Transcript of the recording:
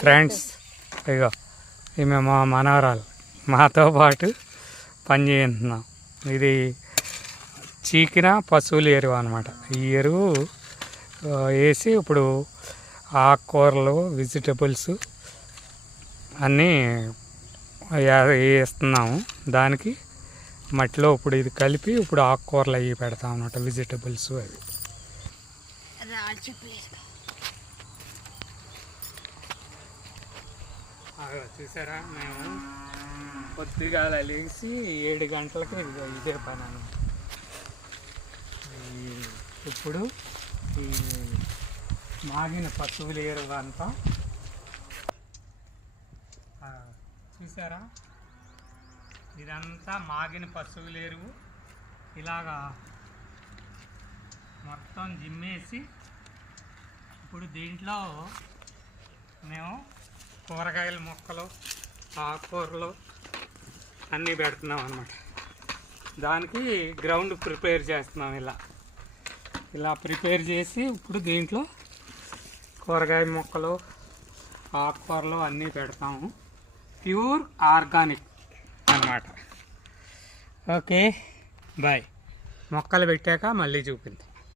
Friends ఇగో ఈమె మా మనవరాలు మాతో పాటు పని చేస్తున్నాం. ఇది చీకిన పశువుల ఎరువు అనమాట. ఈ ఎరువు వేసి ఇప్పుడు ఆకుకూరలు వెజిటబుల్స్ అన్నీ వేస్తున్నాము. దానికి మట్టిలో ఇప్పుడు ఇది కలిపి ఇప్పుడు ఆకుకూరలు అవి పెడతాం అన్నమాట, వెజిటబుల్స్ అవి. చూసారా, మేము పొద్దుగా లేచి 7 గంటలకి ఇదే పని అన్నమాట. ఇప్పుడు ఈ మాగిన పశువుల ఎరువు అంతా చూసారా, ఇదంతా మాగిన పశువుల ఎరువు ఇలాగా మొత్తం జిమ్మేసి ఇప్పుడు దీంట్లో మేము కూరగాయల మొక్కలు ఆకుకూరలు అన్నీ పెడుతున్నాం అన్నమాట. దానికి గ్రౌండ్ ప్రిపేర్ చేస్తున్నాం. ఇలా ప్రిపేర్ చేసి ఇప్పుడు దీంట్లో కూరగాయ మొక్కలు ఆకుకూరలు అన్నీ పెడతాము. ప్యూర్ ఆర్గానిక్ అన్నమాట. Okay bye. మొక్కలు పెట్టాక మళ్ళీ చూపింది.